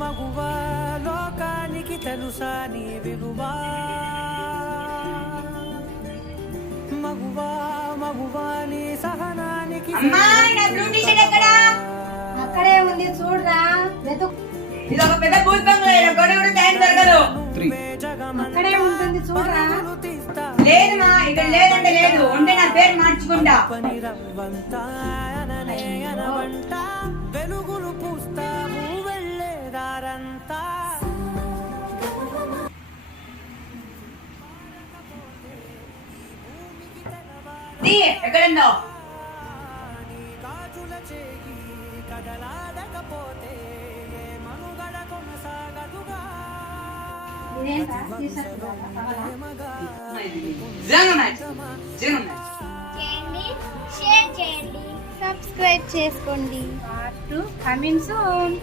మగువా లోకానికి తెలుసా నీ విలువా మగువా మగువా నీ సహనానికి అమ్మా నా బ్లూ టీ-షర్ట్ ఎక్కడా? అక్కడే ఉంది చూడరా. ఇది ఒక పెద్ద భూత్ బంగ్లా, ఇక్కడ కూడా టైం దొరకదు. అక్కడే ఉంటుంది చూడరా. లేదు మా, ఇక్కడ లేదంటే లేదు, ఉంటే నా పేరు మార్చుకుంటా. వెలుగులు పూస్తావు వెళ్ళేదారంతా ఎక్కడుందో గాజుల చేయి కదలాడకపోతే మనుగడ కొనసాగదుగా ఇదేంటా టీ-షర్ట్ కావాలా? చేయండి, షేర్ చేయండి, సబ్స్క్రైబ్ చేసుకోండి. Part 2 coming soon.